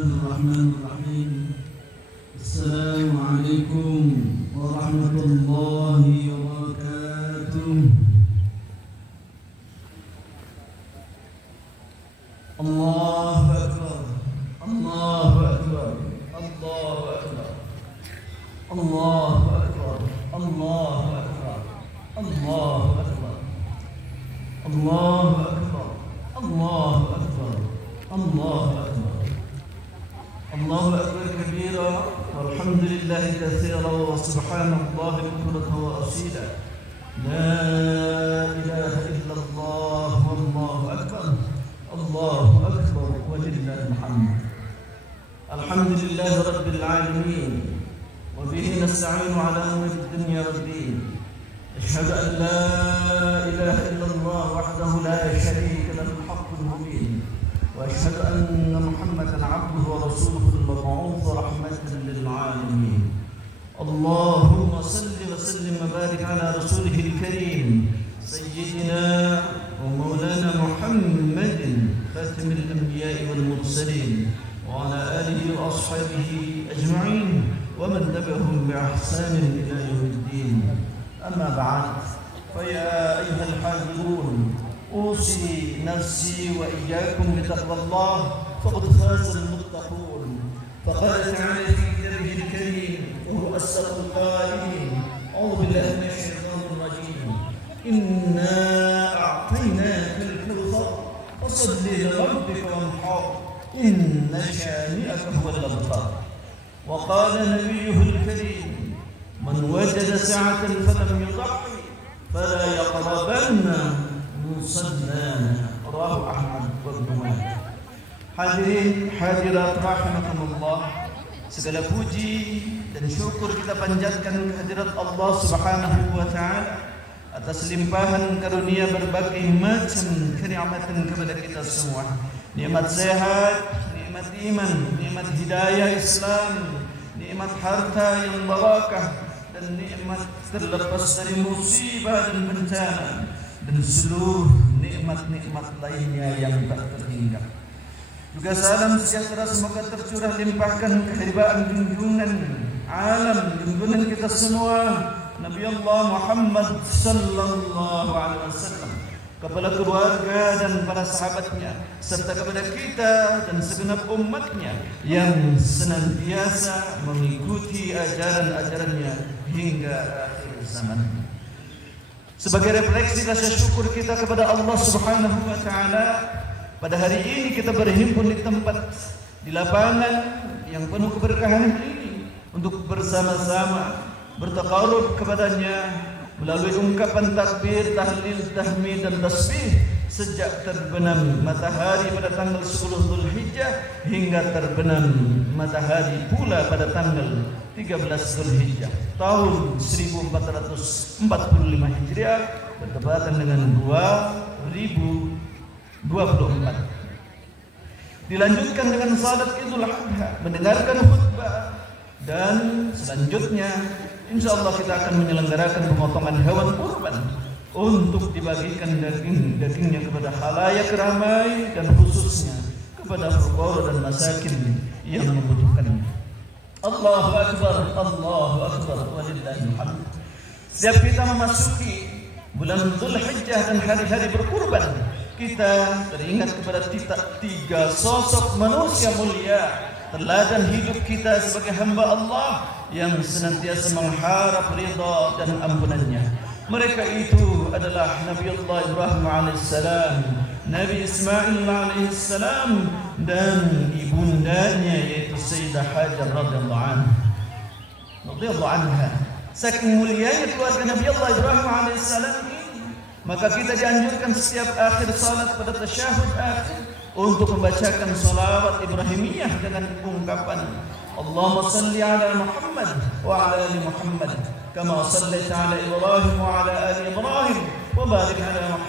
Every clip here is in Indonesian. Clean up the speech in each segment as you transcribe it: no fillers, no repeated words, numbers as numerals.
الرحمن الرحيم. السلام عليكم ورحمة الله وبركاته. الله أكبر الله أكبر الله أكبر الله أكبر الله أكبر الله أكبر الله أكبر الله أكبر الله أكبر الله أكبر كبيرا والحمد لله كثيرا وسبحان الله بكرة وأصيلا. لا إله إلا الله والله أكبر الله أكبر ولله الحمد. الحمد لله رب العالمين وبه نستعين على أمور الدنيا والدين. أشهد أن لا إله إلا الله وحده لا شريك له الحق المبين، وأشهد أن محمدا عبده ورسوله المبعوث رحمة للعالمين. اللهم صل وسلم وبارك على رسوله الكريم سيدنا ومولانا محمد خاتم الأنبياء والمرسلين وعلى آله وأصحابه أجمعين ومن تبعهم بإحسان إلى يوم الدين. أما بعد، فيا أيها الحاضرون، أوصي نفسي وإياكم بتقوى الله فقد فاز المتقون. فقال تعالى في كتابه الكريم وهو أصدق القائلين: أعوذ بالله من الشيطان الرجيم، إنا أعطيناك الكوثر فصل لربك وانحر إن شانئك هو الأبتر. وقال نبيه الكريم: من وجد سعة فلم يضحي فلا يقربن musallana. Rawahu Ahmad wa Ibnu Majah. Hadirin hadirat rahimakumullah, segala puji dan syukur kita panjatkan kehadirat Allah Subhanahu wa taala atas limpahan karunia berbagai macam kenikmatan kepada kita semua. Nikmat sehat, nikmat iman, nikmat hidayah Islam, nikmat harta yang barakah, dan nikmat terlepas dari musibah dan bencana, dan seluruh nikmat-nikmat lainnya yang tak terhingga. Juga salam sejahtera semoga tercurah limpahkan kehebaan junjungan alam, junjungan kita semua, Nabi Allah Muhammad sallallahu alaihi wasallam, kepada keluarga dan para sahabatnya, serta kepada kita dan segenap umatnya yang senantiasa mengikuti ajaran-ajarannya hingga akhir zaman. Sebagai refleksi rasa syukur kita kepada Allah Subhanahu wa taala, pada hari ini kita berhimpun di tempat, di lapangan yang penuh keberkahan ini untuk bersama-sama bertaqarrub kepadanya melalui ungkapan takbir, tahlil, tahmid dan tasbih sejak terbenam matahari pada tanggal 10 Zulhijjah hingga terbenam matahari pula pada tanggal 13 Zulhijjah tahun 1445 Hijriah bertepatan dengan 2024. Dilanjutkan dengan salat Idul Adha, mendengarkan khutbah, dan selanjutnya insyaallah kita akan menyelenggarakan pemotongan hewan kurban untuk dibagikan dagingnya kepada khalayak ramai dan khususnya kepada fuqara dan masakin yang membutuhkannya. Allahu Akbar, Allahu Akbar, walillahil hamd. Setiap kita memasuki bulan Dzulhijjah dan hari-hari berkurban, kita teringat kepada tiga sosok manusia mulia, teladan hidup kita sebagai hamba Allah yang senantiasa mengharap ridha dan ampunannya. Mereka itu adalah Nabi Allah Ibrahim alaihissalam, Nabi Ismail alaihissalam, dan ibundanya yaitu Sayyidah Hajar radhiyallahu anha. Saking mulianya keluarga Nabi Allah Ibrahim alaihissalam ini, maka kita dianjurkan setiap akhir salat pada tasyahud akhir untuk membacakan salawat Ibrahimiyah dengan ungkapan Allahumma salli ala Muhammad wa ala ali Muhammad kama sallaita ala Ibrahim wa ala ali Ibrahim wa barik ala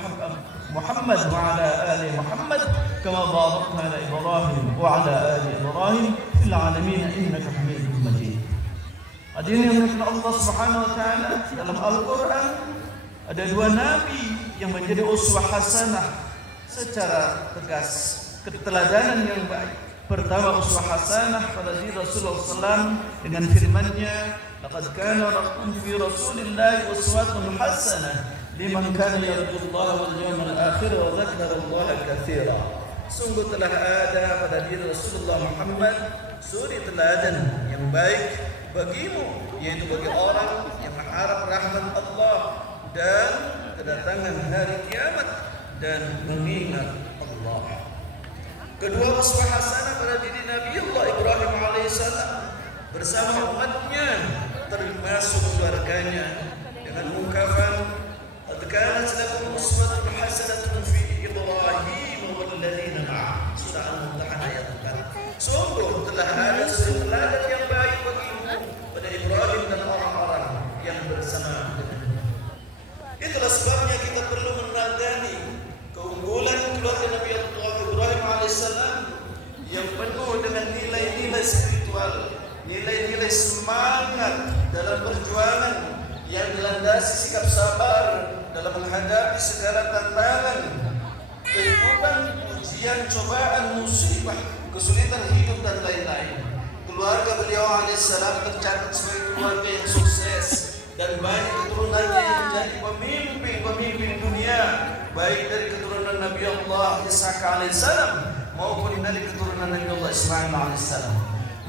Muhammad wa ala ali Muhammad kama barakta ala Ibrahim wa ala ali Ibrahim fil alamin innaka Hamidum Majid. Hadirin yang dimuliakan Allah Subhanahu wa taala, dalam Al-Qur'an ada dua nabi yang menjadi uswah hasanah secara tegas, keteladanan yang baik. Pertama, uswah hasanah pada diri Rasulullah SAW dengan firman-Nya, "Laqad kana lakum fi Rasulillahi uswatun hasanah liman kana yarjullaha wal yawmal akhir wa dzakara Allaha katsira." Sungguh telah ada pada diri Rasulullah Muhammad suri teladan yang baik bagimu, yaitu bagi orang yang mengharap rahmat Allah dan kedatangan hari kiamat dan mengingat Allah. Kedua, uswah hasanah pada diri Nabiullah Ibrahim alaihissalam bersama umatnya, termasuk keluarganya, dengan ungkapan, "Qad kanat lakum uswatun hasanatun fi Ibrahim walladzina ma'ahu." Surah Al-Mumtahanah ayat 4. Sungguh telah ada suri teladan yang baik bagimu pada Ibrahim dan orang-orang yang bersama dengannya. Itulah sebabnya kita perlu meneladani keunggulan keluarga Nabi Allah Ibrahim alaihissalam yang penuh dengan nilai-nilai spiritual, nilai-nilai semangat dalam perjuangan yang dilandasi sikap sabar dalam menghadapi segala tantangan, kehidupan, ujian, cobaan, musibah, kesulitan hidup dan lain-lain. Keluarga beliau alaihissalam tercatat sebagai keluarga yang sukses dan banyak keturunannya yang menjadi pemimpin dunia, baik dari keturunan Nabi Allah Ishaq alaihissalam maupun dari keturunan Nabi Allah Ismail alaihissalam.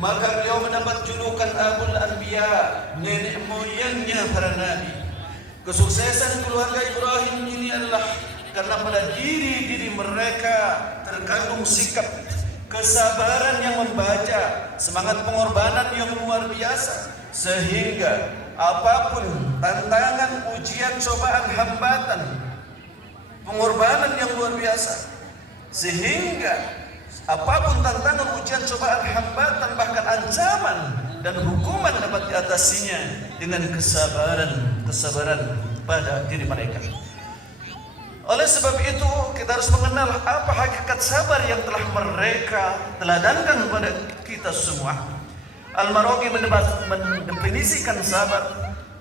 Maka beliau mendapat julukan Abul Anbiya, nenek moyangnya para nabi. Kesuksesan keluarga Ibrahim ini adalah karena pada diri mereka terkandung sikap kesabaran yang membaca, semangat pengorbanan yang luar biasa, sehingga apapun tantangan, ujian, cobaan, hambatan, pengorbanan yang luar biasa, sehingga apapun tantangan, ujian, cobaan, hambatan, bahkan ancaman dan hukuman dapat diatasinya dengan kesabaran pada diri mereka. Oleh sebab itu kita harus mengenal apa hakikat sabar yang telah mereka teladankan pada kita semua. Al-Maraghi mendefinisikan sabar,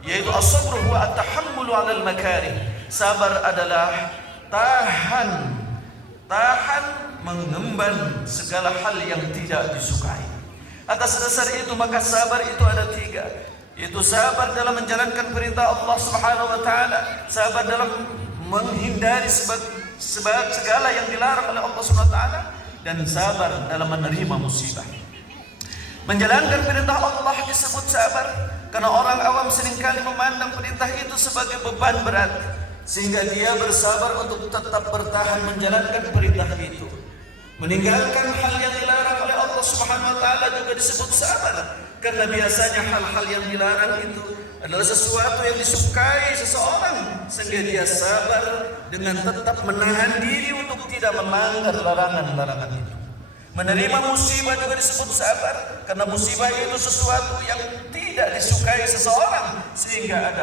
yaitu as-sabru huwa at-tahammulu 'alal makarih. Sabar adalah tahan mengemban segala hal yang tidak disukai. Atas dasar itu maka sabar itu ada 3, yaitu sabar dalam menjalankan perintah Allah Subhanahu wa taala, sabar dalam menghindari segala yang dilarang oleh Allah Subhanahu wa taala, dan sabar dalam menerima musibah. Menjalankan perintah Allah disebut sabar karena orang awam seringkali memandang perintah itu sebagai beban berat, sehingga dia bersabar untuk tetap bertahan menjalankan perintah itu. Meninggalkan hal yang dilarang oleh Allah Subhanahu wa taala juga disebut sabar, karena biasanya hal-hal yang dilarang itu adalah sesuatu yang disukai seseorang, sehingga dia sabar dengan tetap menahan diri untuk tidak melanggar larangan-larangan itu. Menerima musibah juga disebut sabar, karena musibah itu sesuatu yang tidak disukai seseorang, sehingga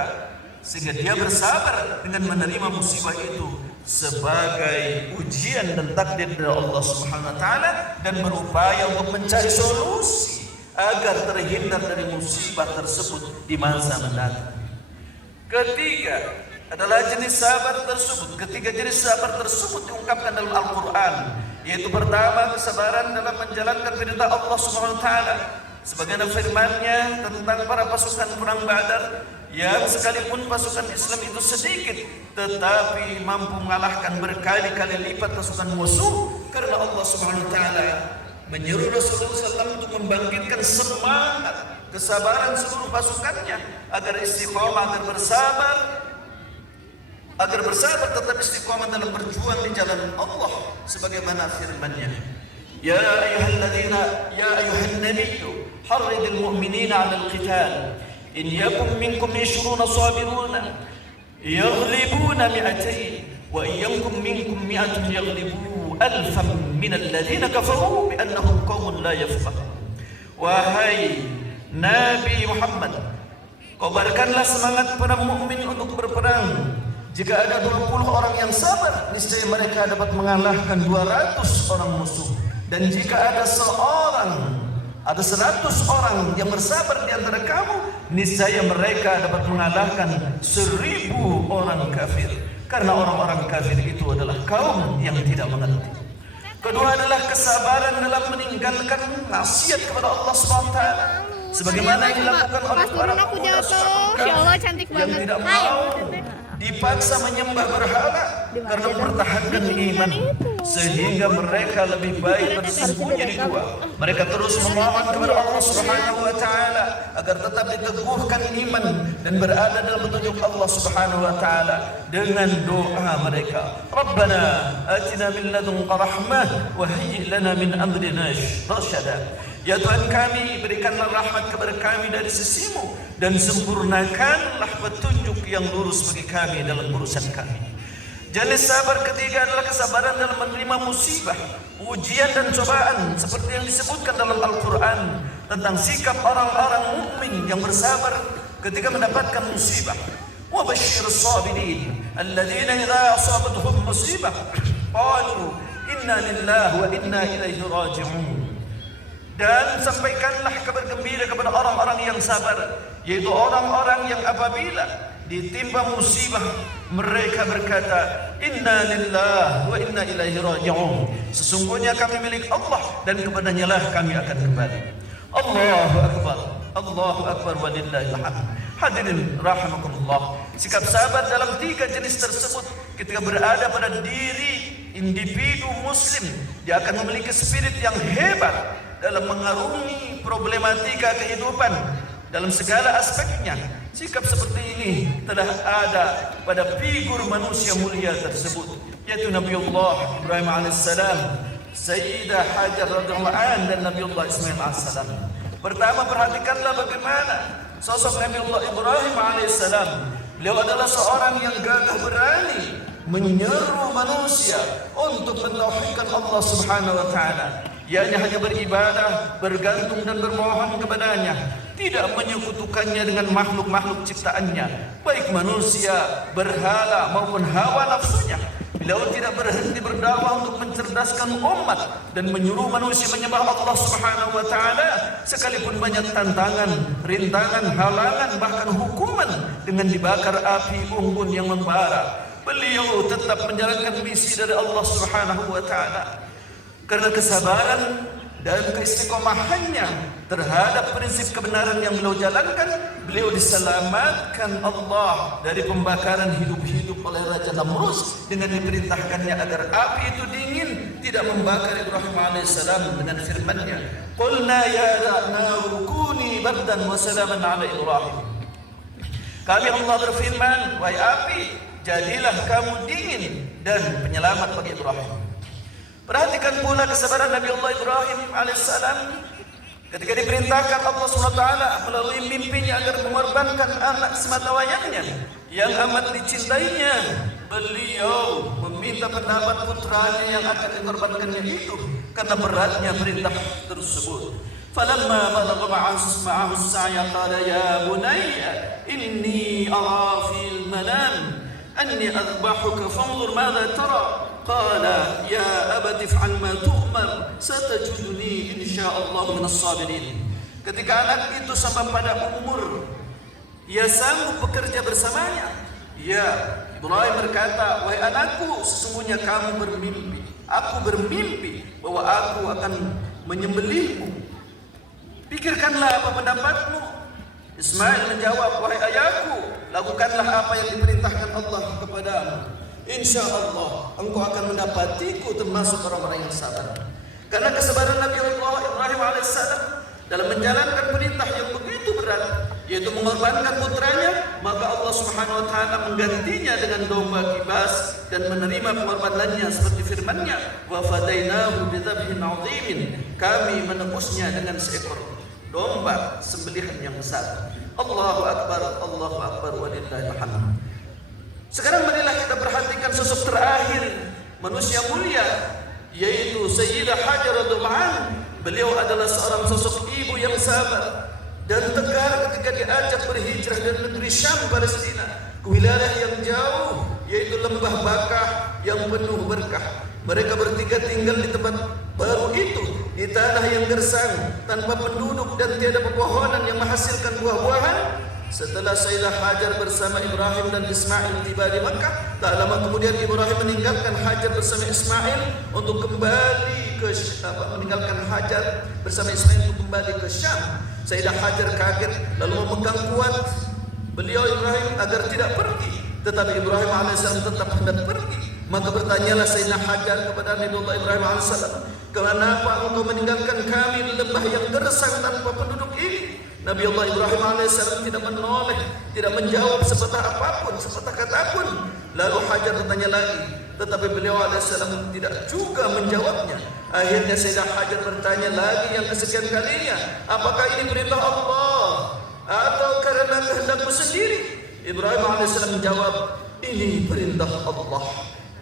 dia bersabar dengan menerima musibah itu sebagai ujian dan takdir dari Allah Subhanahu wa taala, dan berupaya untuk mencari solusi agar terhindar dari musibah tersebut di masa mendatang. Ketiga adalah jenis sabar tersebut. Ketiga jenis sabar tersebut diungkapkan dalam Al-Qur'an, yaitu pertama kesabaran dalam menjalankan perintah Allah Subhanahu wa taala, sebagaimana firman-Nya tentang para pasukan perang Badar yang sekalipun pasukan Islam itu sedikit tetapi mampu mengalahkan berkali-kali lipat pasukan musuh, karena Allah Subhanahu wa taala menyuruh Rasulullah SAW untuk membangkitkan semangat kesabaran seluruh pasukannya agar istiqomah, agar bersabar tetap istiqomah dalam berjuang di jalan Allah, sebagaimana firman-Nya, Ya ayuhan nabiyyu harridil mu'minina 'alal qital in yakum minkum 20 sabiruna yaghlibuna mi'atayn wa in yakum minkum mi'atun yaghlibu alfan minal ladzina kafaru bi annahum qaumun la yafqahun. Wahai Nabi Muhammad, kobarkanlah semangat para mukmin untuk berperang. Jika ada 20 orang yang sabar, niscaya mereka dapat mengalahkan 200 orang musuh. Dan jika ada 100 orang yang bersabar di antara kamu, niscaya mereka dapat mengalahkan 1000 orang kafir. Karena orang-orang kafir itu adalah kaum yang tidak mengerti. Kedua adalah kesabaran dalam meninggalkan maksiat kepada Allah SWT, sebagaimana yang dilakukan oleh para pemuda yang tidak mau dipaksa menyembah berhala karena mempertahankan iman, sehingga mereka lebih baik bersembunyi di gua. Mereka terus memohon kepada Allah Subhanahu wa taala agar tetap diteguhkan iman dan berada dalam petunjuk Allah Subhanahu wa taala dengan doa mereka. Rabbana atina min ladunka rahmah wa hayyi' lana min amrina rasyada. Ya Tuhan kami, berikanlah rahmat kepada kami dari sisimu dan sempurnakanlah petunjuk yang lurus bagi kami dalam urusan kami. Jenis sabar ketiga adalah kesabaran dalam menerima musibah, ujian dan cobaan, seperti yang disebutkan dalam Al-Quran tentang sikap orang-orang mukmin yang bersabar ketika mendapatkan musibah. Wa basyirus sabirin alladzina idza asabatuhum musibah qalu inna lillahi wa inna ilaihi raji'un. Dan sampaikanlah kabar gembira kepada orang-orang yang sabar, yaitu orang-orang yang apabila ditimpa musibah mereka berkata, inna lillahi wa inna ilaihi raji'un. Sesungguhnya kami milik Allah dan kepadanya lah kami akan kembali. Allahu akbar, Allahu akbar walillahil hamd. Hadirin rahimakumullah, sikap sabar dalam tiga jenis tersebut ketika berada pada diri individu muslim, dia akan memiliki spirit yang hebat dalam mengarungi problematika kehidupan dalam segala aspeknya. Sikap seperti ini telah ada pada figur manusia mulia tersebut, yaitu Nabiullah Ibrahim alaihissalam, Sayyidah Hajar radhiyallahu anha, dan Nabiullah Ismail alaihissalam. Pertama, perhatikanlah bagaimana sosok Nabiullah Ibrahim alaihissalam. Beliau adalah seorang yang gagah berani menyeru manusia untuk mentauhidkan Allah Subhanahu wa taala. Ianya hanya beribadah, bergantung dan bermohon kepadanya, tidak menyekutukannya dengan makhluk-makhluk ciptaannya, baik manusia, berhala maupun hawa nafsunya. Beliau tidak berhenti berdakwah untuk mencerdaskan umat dan menyuruh manusia menyembah Allah Subhanahu wa taala, sekalipun banyak tantangan, rintangan, halangan, bahkan hukuman dengan dibakar api unggun yang membara. Beliau tetap menjalankan misi dari Allah Subhanahu wa taala. Karena kesabaran dan keistiqomahannya terhadap prinsip kebenaran yang beliau jalankan, beliau diselamatkan Allah dari pembakaran hidup-hidup oleh Raja Namrus dengan diperintahkannya agar api itu dingin, tidak membakar Ibrahim alaihissalam dengan firman-Nya, "Qulna ya naru kuni bardan wa salaman ala Ibrahim." Kami Allah berfirman, wahai api, jadilah kamu dingin dan penyelamat bagi Ibrahim. Perhatikan pula kesabaran Nabi Allah Ibrahim alaihissalam ketika diperintahkan Allah SWT melalui mimpinya agar mengorbankan anak sematawayangnya yang amat dicintainya. Beliau meminta pendapat putranya yang akan dikorbankannya itu karena beratnya perintah tersebut. Falamma balagha ma'ahu as-sa'ya qala ya bunayya inni ara fil manam anni adbahuka fanzur madza tara. Qala ya abati fa'al ma tu'mar satajiduni insyaallah minas sabirin. Ketika anak itu sampai pada umur ia sanggup bekerja bersamanya, ya Ibrahim berkata, wahai anakku, sesungguhnya kamu bermimpi, aku bermimpi bahwa aku akan menyembelihmu. Pikirkanlah apa pendapatmu. Ismail menjawab, wahai ayahku, lakukanlah apa yang diperintahkan Allah kepadamu. Insya Allah engkau akan mendapatiku termasuk orang-orang yang sabar. Karena kesabaran Nabi Allah Ibrahim alaihissalam dalam menjalankan perintah yang begitu berat, yaitu mengorbankan putranya, maka Allah Subhanahu wa taala menggantinya dengan domba kibas dan menerima pengorbanannya seperti firman-Nya, wa fadainahu bidzabhin 'adzimin. Kami menebusnya dengan seekor domba sembelihan yang besar. Allahu akbar, Allahu akbar walillahil hamd. Sekarang marilah kita perhatikan sosok terakhir manusia mulia, yaitu Sayyidah Hajar radhiyallahu anha. Beliau adalah seorang sosok ibu yang sabar dan tegar ketika diajak berhijrah dari negeri Syam Palestina ke wilayah yang jauh, yaitu lembah Bakah yang penuh berkah. Mereka bertiga tinggal di tempat baru itu, di tanah yang gersang, tanpa penduduk dan tiada pepohonan yang menghasilkan buah-buahan. setelah Sayyidah Hajar bersama Ibrahim dan Ismail tiba di Makkah, tak lama kemudian Ibrahim meninggalkan Hajar bersama Ismail untuk kembali ke meninggalkan Hajar bersama Ismail untuk kembali ke Syam. Sayyidah Hajar kaget lalu memegang kuat beliau Ibrahim agar tidak pergi, tetapi Ibrahim alaihissalam tetap hendak pergi. Maka bertanyalah Sayyidah Hajar kepada Nabiullah Ibrahim alaihissalam, "Kenapa engkau meninggalkan kami di lembah yang gersang tanpa penduduk ini?" Nabi Allah Ibrahim alaihissalam tidak menoleh, tidak menjawab sepatah apapun, sepatah kata pun. Lalu Hajar bertanya lagi, tetapi beliau alaihissalam tidak juga menjawabnya. Akhirnya Sayyidah Hajar bertanya lagi yang kesekian kalinya, "Apakah ini perintah Allah atau karena kehendakmu sendiri?" Ibrahim alaihissalam menjawab, "Ini perintah Allah,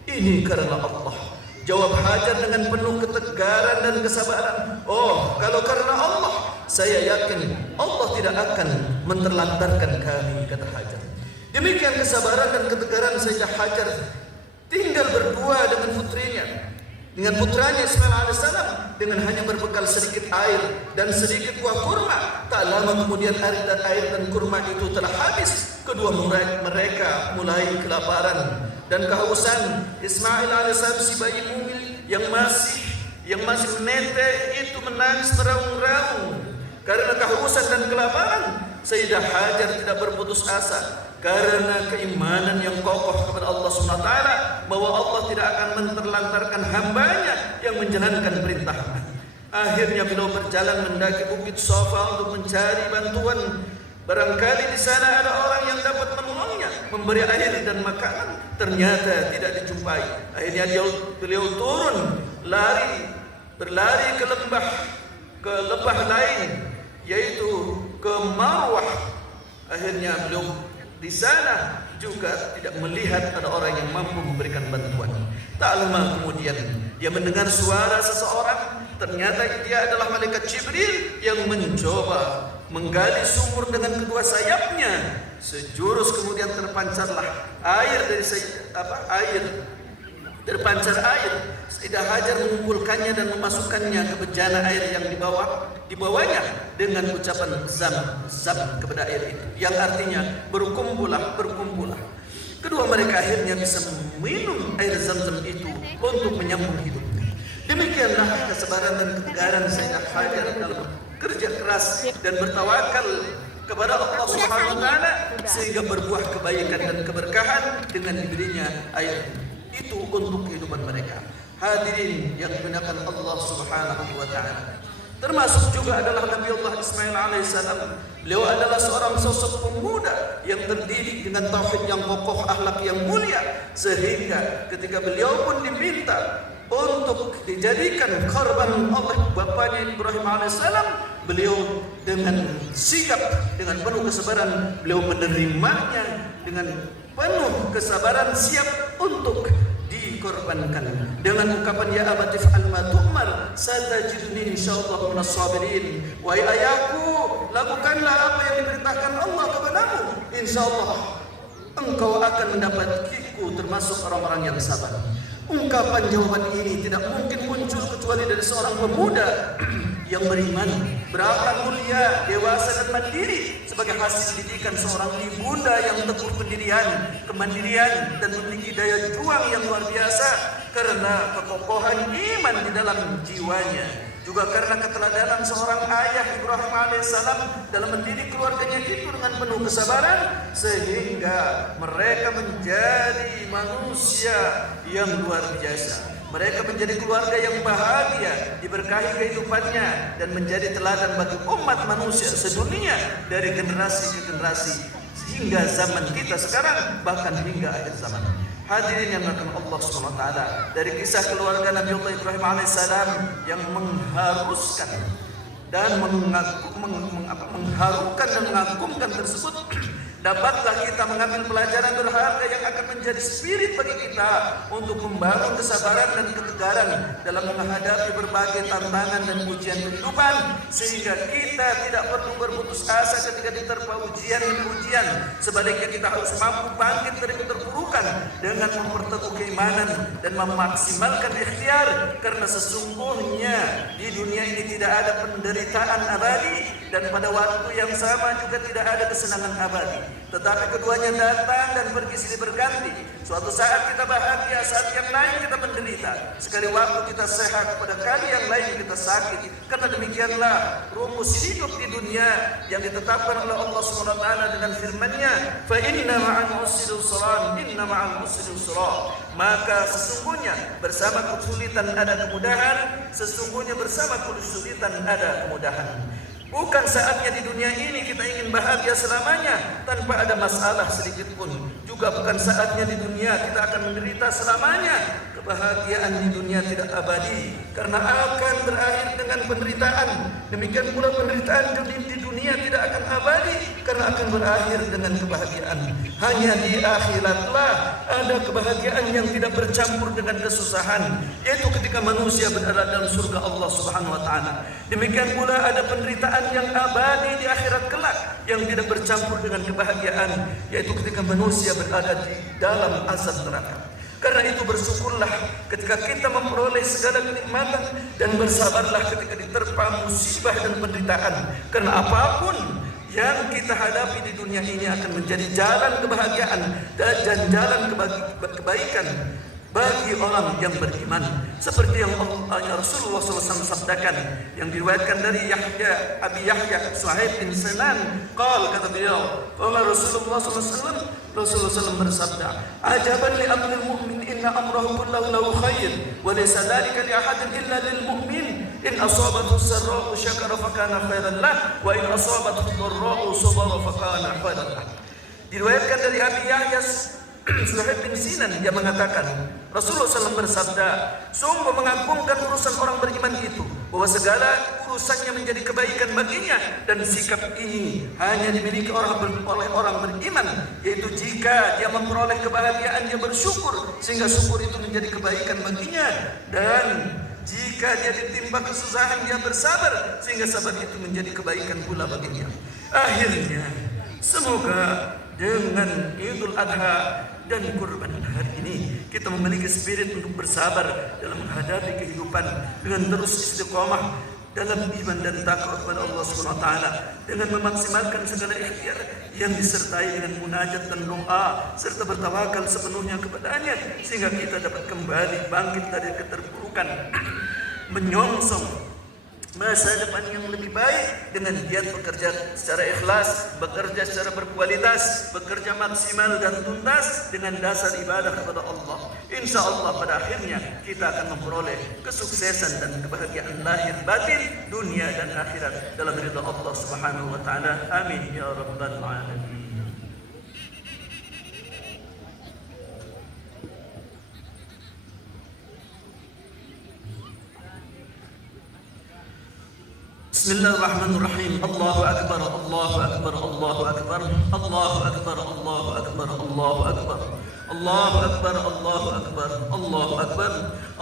ini karena Allah." Jawab Hajar dengan penuh ketegaran dan kesabaran, "Oh, kalau karena Allah, saya yakin Allah tidak akan menterlantarkan kami," kata Hajar. Demikian kesabaran dan ketegaran Sayyidah Hajar tinggal berdua dengan putrinya, dengan putranya Ismail alaihissalam, dengan hanya berbekal sedikit air dan sedikit buah kurma. Tak lama kemudian air dan kurma itu telah habis. Kedua mereka mulai kelaparan dan kehausan. Ismail alaihissalam, si bayi mungil yang masih menetek itu menangis meraung-raung karena kehausan dan kelaparan. Sayyidah Hajar tidak berputus asa karena keimanan yang kokoh kepada Allah SWT bahwa Allah tidak akan menterlantarkan hambanya yang menjalankan perintahnya. Akhirnya beliau berjalan mendaki bukit Safa untuk mencari bantuan. Barangkali di sana ada orang yang dapat menolongnya, memberi air dan makanan. Ternyata tidak dijumpai. Akhirnya beliau turun, berlari ke lembah lain, yaitu ke Marwah. Akhirnya beliau di sana juga tidak melihat ada orang yang mampu memberikan bantuan. Tak lama kemudian dia mendengar suara seseorang. Ternyata dia adalah malaikat Jibril yang mencoba menggali sumur dengan kedua sayapnya. Sejurus kemudian terpancarlah terpancar air. Sayyidah Hajar mengumpulkannya dan memasukkannya ke bejana air yang dibawanya dengan ucapan zam kepada air itu, yang artinya berkumpullah. Kedua mereka akhirnya bisa minum air zam-zam itu untuk menyambung hidup. Demikianlah kesabaran dan ketegaran Sayyidah Hajar dalam kerja keras dan bertawakal kepada Allah Subhanahu wa taala sehingga berbuah kebaikan dan keberkahan dengan diberinya air itu untuk kehidupan mereka. Hadirin yang dimuliakan Allah Subhanahu wa taala. Termasuk juga adalah Nabi Allah Ismail alaihissalam. Beliau adalah seorang sosok pemuda yang terdidik dengan tauhid yang kokoh, akhlak yang mulia, sehingga ketika beliau pun diminta untuk dijadikan korban oleh bapaknya Ibrahim alaihissalam, beliau dengan sigap, dengan penuh kesabaran, beliau menerimanya dengan penuh kesabaran, siap untuk dikorbankan dengan ucapan, "Ya abati fa'al ma tu'mar, satajiduni insyaallah minas sabirin." Wahai ayahku, lakukanlah apa yang diperintahkan Allah kepadamu, insyaallah engkau akan mendapatiku termasuk orang-orang yang sabar. Ungkapan jawaban ini tidak mungkin muncul kecuali dari seorang pemuda yang beriman, berakhlak mulia, dewasa dan mandiri sebagai hasil didikan seorang ibunda yang teguh pendirian, kemandirian dan memiliki daya juang yang luar biasa karena kekokohan iman di dalam jiwanya. Juga karena keteladanan seorang ayah Ibrahim alaihissalam dalam mendidik keluarganya itu dengan penuh kesabaran, sehingga mereka menjadi manusia yang luar biasa. Mereka menjadi keluarga yang bahagia, diberkahi kehidupannya, dan menjadi teladan bagi umat manusia sedunia dari generasi ke generasi hingga zaman kita sekarang, bahkan hingga akhir zaman. Hadirin yang dirahmati Allah SWT, dari kisah keluarga Nabi Allah Ibrahim alaihissalam yang mengharuskan dan mengharukan dan mengagumkan tersebut, dapatlah kita mengambil pelajaran berharga yang akan menjadi spirit bagi kita untuk membangun kesabaran dan ketegaran dalam menghadapi berbagai tantangan dan ujian kehidupan, sehingga kita tidak perlu berputus asa ketika diterpa ujian dan ujian. Sebaliknya kita harus mampu bangkit dari keterpurukan dengan memperteguh keimanan dan memaksimalkan ikhtiar, karena sesungguhnya di dunia ini tidak ada penderitaan abadi, dan pada waktu yang sama juga tidak ada kesenangan abadi. Tetapi keduanya datang dan pergi silih berganti. Suatu saat kita bahagia, saat yang lain kita menderita. Sekali waktu kita sehat, pada kali yang lain kita sakit. Karena demikianlah rumus hidup di dunia yang ditetapkan oleh Allah SWT dengan firman-Nya, "Fa inna ma'al usri yusra, inna ma'al usri yusra." Maka sesungguhnya bersama kesulitan ada kemudahan, sesungguhnya bersama kesulitan ada kemudahan. Bukan saatnya di dunia ini kita ingin bahagia selamanya tanpa ada masalah sedikit pun. Juga bukan saatnya di dunia kita akan menderita selamanya. Kebahagiaan di dunia tidak abadi karena akan berakhir dengan penderitaan. Demikian pula penderitaan di dunia tidak akan abadi karena akan berakhir dengan kebahagiaan. Hanya di akhiratlah ada kebahagiaan yang tidak bercampur dengan kesusahan, yaitu ketika manusia berada dalam surga Allah Subhanahu wa taala. Demikian pula ada penderitaan yang abadi di akhirat kelak yang tidak bercampur dengan kebahagiaan, yaitu ketika manusia berada di dalam azab neraka. Karena itu bersyukurlah ketika kita memperoleh segala kenikmatan dan bersabarlah ketika diterpa musibah dan penderitaan. Karena apapun yang kita hadapi di dunia ini akan menjadi jalan kebahagiaan dan jalan kebaikan bagi orang yang beriman, seperti yang Rasulullah SAW sabdakan, yang diriwayatkan dari Abi Yahya Suhaib bin Sinan, kata beliau, Rasulullah SAW bersabda, "Ajaban li amril mu'min, inna amrahu kullahu lahu khair, wa laysa dhalika li ahadin illa lil mu'min. In asabathu sarra'u syakara fa kana khairan lah, wa in asabathu dharra'u sabara fa kana khairan lah." Diriwayatkan dari Abi Yahya Suhaib bin Sinan, dia mengatakan, Rasulullah SAW bersabda, "Sungguh mengagumkan urusan orang beriman itu, bahwa segala urusannya menjadi kebaikan baginya, dan sikap ini hanya dimiliki oleh orang beriman, yaitu jika dia memperoleh kebahagiaan dia bersyukur sehingga syukur itu menjadi kebaikan baginya, dan jika dia ditimpa kesusahan dia bersabar sehingga sabar itu menjadi kebaikan pula baginya." Akhirnya semoga dengan Idul Adha dan kurban hari ini kita memiliki spirit untuk bersabar dalam menghadapi kehidupan dengan terus istiqomah dalam iman dan takwa kepada Allah Subhanahu wa taala, dengan memaksimalkan segala ikhtiar yang disertai dengan munajat dan doa serta bertawakal sepenuhnya kepadanya sehingga kita dapat kembali bangkit dari keterpurukan, menyongsong masa depan yang lebih baik dengan giat bekerja secara ikhlas, bekerja secara berkualitas, bekerja maksimal dan tuntas dengan dasar ibadah kepada Allah. Insya Allah pada akhirnya kita akan memperoleh kesuksesan dan kebahagiaan lahir batin, dunia dan akhirat dalam ridha Allah Subhanahu wa taala. Amin ya rabbal alamin. Bismillahirrahmanirrahim. Allahu akbar, Allahu akbar, Allahu akbar, Allahu akbar, Allahu akbar, Allahu akbar, Allahu akbar, Allahu akbar, Allahu akbar,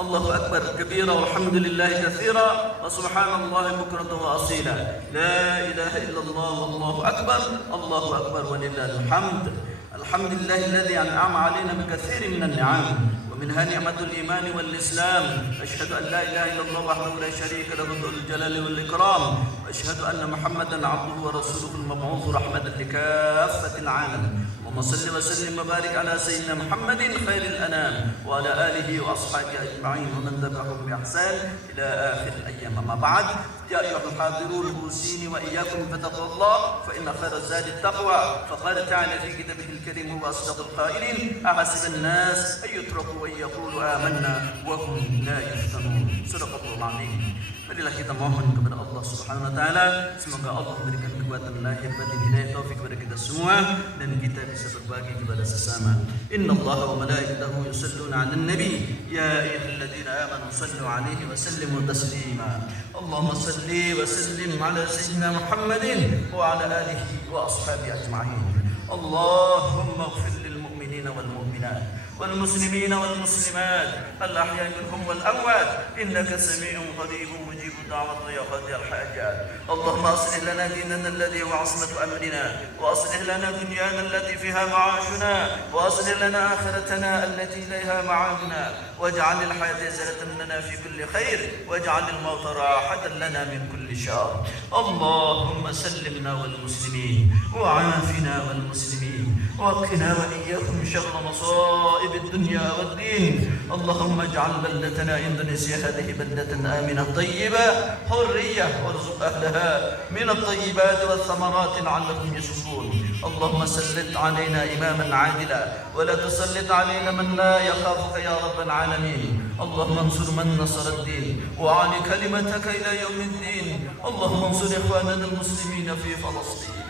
Allahu akbar kabira walhamdulillahi katsira wa subhanallahi bukratan wa asila. La ilaha illallah wallahu akbar, Allahu akbar walillahil hamd. Alhamdulillahilladzi an'ama 'alaina bikatsirin minan ni'am. ومنها نعمة الإيمان والإسلام. أشهد أن لا إله إلا الله وحده لا شريك له ذو الجلال والإكرام، وأشهد أن محمدا عبده ورسوله المبعوث رحمة لكافة العالم. اللهم صل وسلم وبارك على سيدنا محمد خير الأنام وعلى آله وأصحابه أجمعين ومن تبعهم بإحسان إلى آخر الأيام. أما بعد، يا أيها الحاضرون أوصيني وإياكم بتقوى الله فإن خير الزاد التقوى. فقال تعالى في كتابه الكريم وأصدق القائلين: أحسب الناس أن يتركوا وأن يقولوا آمنا وهم لا يفتنون. صدق الله العظيم. Marilah kita mohon kepada Allah Subhanahu wa taala, semoga Allah memberikan kekuatan lahir batin hidayah taufik kepada kita semua dan kita bisa berbagi kepada sesama. Innallaha wa malaikatahu yusholluna 'alan nabi ya ayyuhalladzina amanu shallu 'alaihi wa sallimu taslima. Allahumma shalli wa sallim 'ala sayyidina Muhammadin wa 'ala alihi wa ashabihi ajma'in. Allahumma ighfir lil mu'minina wal mu'minat والمؤمنات والمسلمين والمسلمات الأحياء منهم والأموات إنك سميع قريب مجيب الدعوة يا قاضي الحاجات. اللهم أصلح لنا ديننا الذي هو عصمة أمرنا، وأصلح لنا دنيانا التي فيها معاشنا، وأصلح لنا آخرتنا التي إليها معادنا، واجعل الحياة زينة لنا في كل خير، واجعل الموت راحة لنا من كل شر. اللهم سلمنا والمسلمين وعافنا والمسلمين، وقنا وإياكم شر مصائب الدنيا والدين. اللهم اجعل بلدتنا إندونيسيا هذه بلدة آمنة طيبة حرية، وارزق أهلها من الطيبات والثمرات لعلهم يشكرون. اللهم سلط علينا إماما عادلا، ولا تسلط علينا من لا يخافك يا رب العالمين. اللهم انصر من نصر الدين، وعلي كلمتك إلى يوم الدين. اللهم انصر إخواننا المسلمين في فلسطين،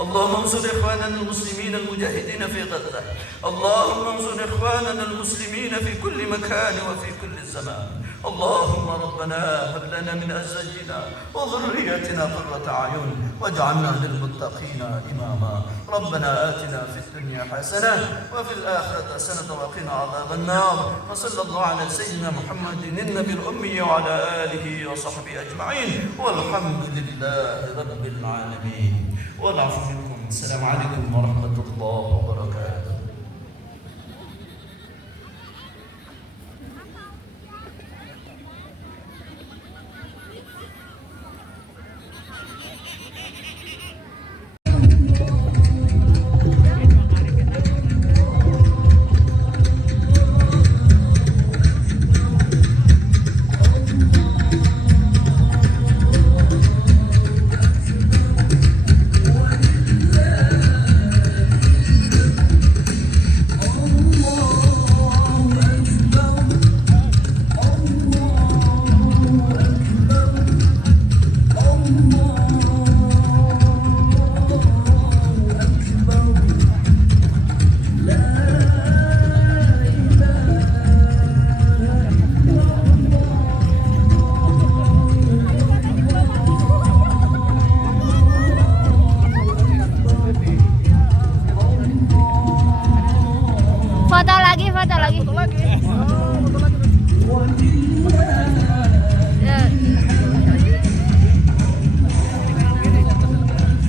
اللهم انصر إخواننا المسلمين المجاهدين في غزة، اللهم انصر إخواننا المسلمين في كل مكان وفي كل زمان. اللهم ربنا هب لنا من أزواجنا وذرياتنا قرة أعين واجعلنا للمتقين إماما. ربنا آتنا في الدنيا حسنة وفي الآخرة حسنة وقنا عذاب النار. وصلى الله على سيدنا محمد النبي الأمي وعلى آله وصحبه أجمعين، والحمد لله رب العالمين. والعفو منكم. السلام عليكم ورحمة الله وبركاته. Foto lagi. Ya.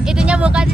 Itunya bukan